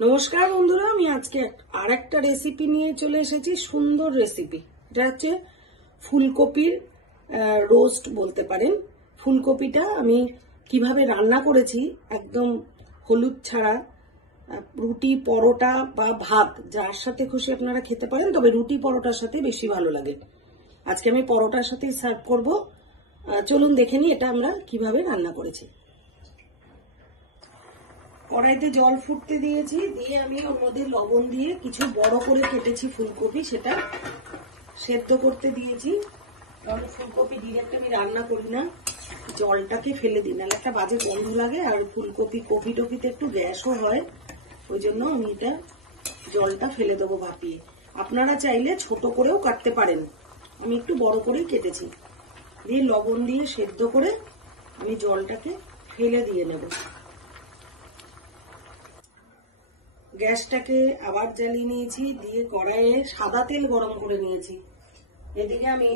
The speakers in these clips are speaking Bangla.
নমস্কার বন্ধুরা, আমি আজকে আর একটা রেসিপি নিয়ে চলে এসেছি। সুন্দর রেসিপি। এটা হচ্ছে ফুলকপির রোস্ট বলতে পারেন। ফুলকপিটা আমি কিভাবে রান্না করেছি একদম হলুদ ছাড়া, রুটি পরোটা বা ভাত যার সাথে খুশি আপনারা খেতে পারেন, তবে রুটি পরোটার সাথে বেশি ভালো লাগে। আজকে আমি পরোটার সাথে সার্ভ করব। চলুন দেখে নিই এটা আমরা কিভাবে রান্না করেছি। কড়াইতে জল ফুটতে দিয়েছি, দিয়ে আমি ওর মধ্যে লবণ দিয়ে কিছু বড় করে কেটেছি ফুলকপি, সেটা সেদ্ধ করতে দিয়েছি। কারণ ফুলকপি ডিরেক্ট আমি রান্না করি না, জলটাকে ফেলে দিই, নাহলে একটা বাজে গন্ধ লাগে। আর ফুলকপি কপি টপিতে একটু গ্যাসও হয়, ওই জন্য আমি এটা জলটা ফেলে দেবো ভাপিয়ে। আপনারা চাইলে ছোট করেও কাটতে পারেন, আমি একটু বড় করেই কেটেছি। দিয়ে লবণ দিয়ে সেদ্ধ করে আমি জলটাকে ফেলে দিয়ে নেব। গ্যাসটাকে আবার জ্বালিয়ে নিয়েছি, দিয়ে কড়াইয়ে সাদা তেল গরম করে নিয়েছি। এদিকে আমি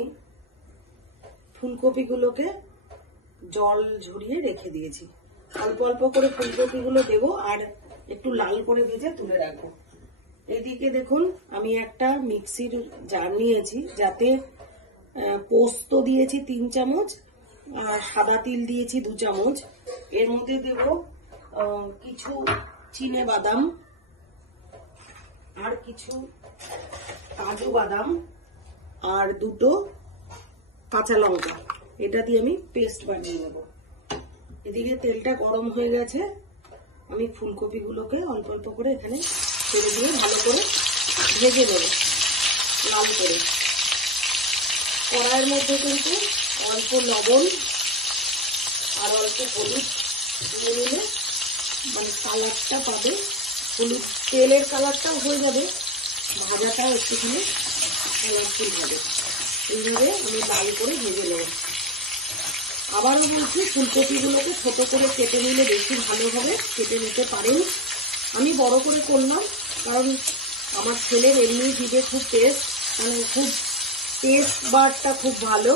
ফুলকপিগুলোকে জল ঝরিয়ে রেখে দিয়েছি। অল্প অল্প করে ফুলকপিগুলো দেবো আর একটু লাল করে ভেজে তুলে রাখবো। এদিকে দেখুন, আমি একটা মিক্সির জার নিয়েছি, যাতে পোস্ত দিয়েছি 3 চামচ আর সাদা তিল দিয়েছি 2 চামচ। এর মধ্যে দেব কিছু চিনে বাদাম আর কিছু কাজু বাদাম আর 2টো কাঁচা লঙ্কা। এটা দিয়ে আমি পেস্ট বানিয়ে নেব। এদিকে তেলটা গরম হয়ে গেছে, আমি ফুলকপিগুলোকে অল্প অল্প করে এখানে ছেড়ে দিয়ে ভালো করে ভেজে নেব লাল করে। কড়াইয়ের মধ্যে কিন্তু অল্প লবণ আর অল্প হলুদ দিয়ে নিলে মানে কালারটা পাবে, হলুদ তেলের কালারটাও হয়ে যাবে, ভাজাটাও একটুখানি কালারফুল হবে। এইভাবে আমি লাল করে ভেজে নেব। আবারও বলছি, ফুলকপিগুলোকে ছোট করে কেটে নিলে বেশি ভালো হবে, কেটে নিতে পারেন। আমি বড় করে করলাম কারণ আমার ছেলের এমনি জিভে খুব টেস্ট, মানে খুব টেস্ট বারটা খুব ভালো,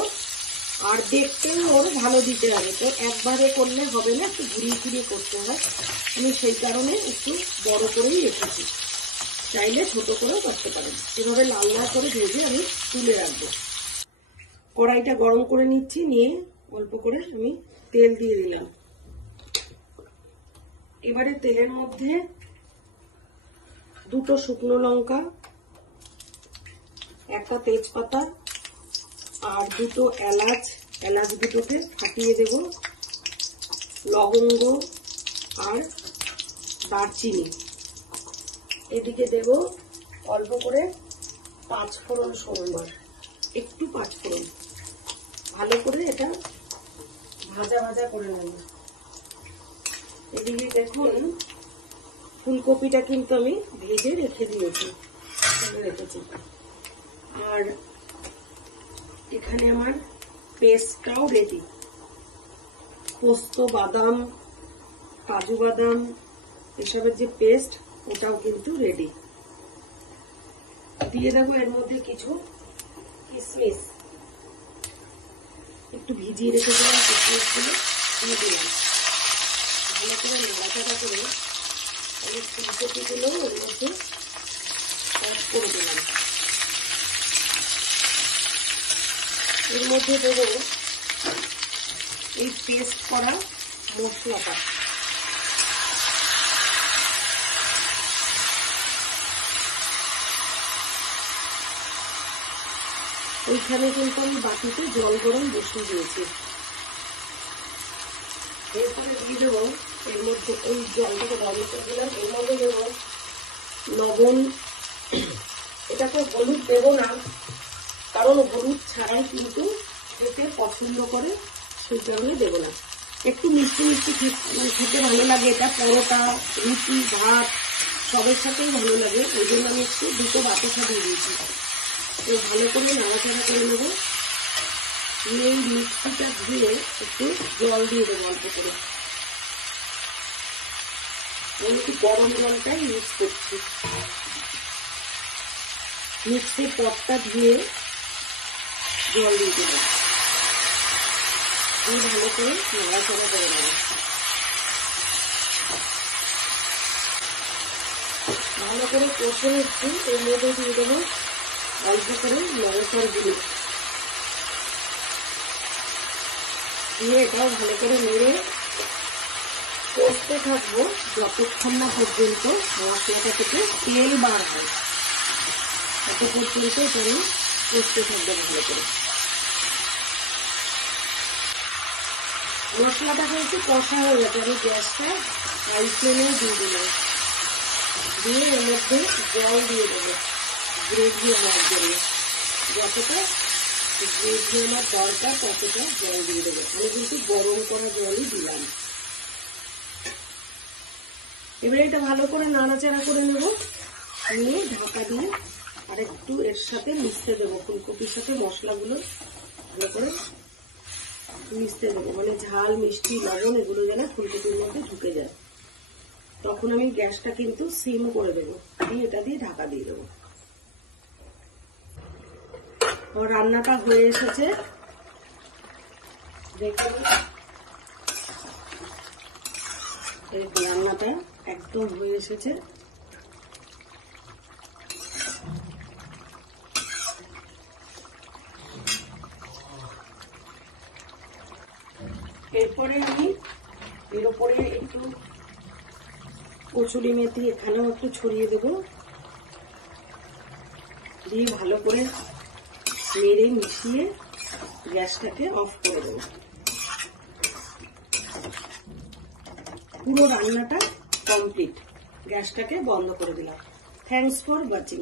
আর দেখতেও ওর ভালো দিতে হবে। তো একবারে করলে হবে না, একটু ঘুরিয়ে ঘুরিয়ে করতে হয়। আমি সেই কারণে একটু বড় করেই রেখেছি, চাইলে ছোট করেও করতে পারেন। এভাবে লাল লাল করে ভেজে আমি তুলে রাখবো। কড়াইটা গরম করে নিচ্ছি, নিয়ে অল্প করে আমি তেল দিয়ে দিলাম। এবারে তেলের মধ্যে 2টো শুকনো লঙ্কা, একটা তেজপাতা আর 2টো এলাচ, এলাচ 2টোকে ফাটিয়ে দেব, লবঙ্গ আর দারচিনি। এদিকে দেব অল্প করে 5 ফোড়ন সোমবার, একটু 5 ফোড়ন। ভালো করে এটা ভাজা ভাজা করে নেব। এদিকে দেখুন, ফুলকপিটা কিন্তু আমি ভেজে রেখে দিয়েছি, আর এখানে আমার পেস্টটাও রেডি। পোস্ত, বাদাম, কাজু বাদাম এসবের যে পেস্ট, ওটাও কিন্তু রেডি। দিয়ে দেবো এর মধ্যে কিছু কিশমিশ, একটু ভিজিয়ে রেখেছিলাম, কিশমিশগুলো দিয়ে দিলাম। ভালো করে নাড়াচাড়া করে ফুলকপিগুলো ওর মধ্যে অ্যাড করে দিলাম। এর মধ্যে দেবো এই পেস্ট করা মশলাটা। ওইখানে কিন্তু আমি বাটিতে জল গরম বসিয়ে দিয়েছি। এরপরে দিয়ে দেবো এর মধ্যে, ওই জলটাকে গরম করে দিলাম, এর মধ্যে দেবো লবণ। এটাকে হলুদ দেবো না, কারণ হলুদ ছাড়াই কিন্তু খেতে পছন্দ করে, সেই কারণে দেবো না। একটু মিষ্টি মিষ্টি খেতে ভালো লাগে, এটা পরোটা, রুটি, ভাত সবের সাথেই ভালো লাগে, ওই জন্য আমি একটু 2টো বাতাসা দিয়ে দিয়েছি। তো ভালো করে নাড়াচাড়া করে নেবো। এই মিক্সিটা ধুয়ে একটু জল দিয়ে দেবো অল্প করে। আমি একটু গরম জলটাই ইউজ করছি। মিক্সির পটটা ধুয়ে জল দিয়ে দেবো, দিয়ে ভালো করে নাড়াচাড়া করে নেবো। ভালো করে কষে নিচ্ছি। এর মধ্যে দিয়ে দেবো অল্প করে লঙ্কার গুঁড়ো দিয়ে এটাও ভালো করে নেড়ে কষতে থাকবো যতক্ষণ না পর্যন্ত মশলাটা থেকে তেল বার হয়, তত পর্যন্ত এটা আমি কষতে থাকবো ভালো করে। মশলাটা কিন্তু কষা হয়ে গেছে, আমি গ্যাসটা হাই ফ্লেমে দিয়ে দিলাম, দিয়ে এর মধ্যে জল দিয়ে দেবো গ্রেভি আমার জন্য। যতটা গ্রেভি আমার দরকার ততটা জল দিয়ে দেবো। আমি কিন্তু গরম করা জলই দিলাম। এবারে এটা ভালো করে নাড়াচাড়া করে নেব, নিয়ে ঢাকা দিয়ে আর একটু এর সাথে মিশতে দেবো, ফুলকপির সাথে মশলাগুলো ভালো করে মিশতে দেবো, মানে ঝাল মিষ্টি লবণ এগুলো যেন ফুলকপির মধ্যে ঢুকে যায়। তখন আমি গ্যাসটা কিন্তু সিম করে দেবো, দিয়ে এটা দিয়ে ঢাকা দিয়ে দেবো। রান্নাটা হয়ে এসেছে, দেখুন রান্নাটা একদম হয়ে এসেছে। এরপরে আমি এর উপরে একটু কসুরি মেথি এখানেও একটু ছড়িয়ে দেবো, দিয়ে ভালো করে নেড়ে মিশিয়ে গ্যাসটাকে অফ করে দেবো। পুরো রান্নাটা কমপ্লিট, গ্যাসটাকে বন্ধ করে দিলাম। Thanks for watching.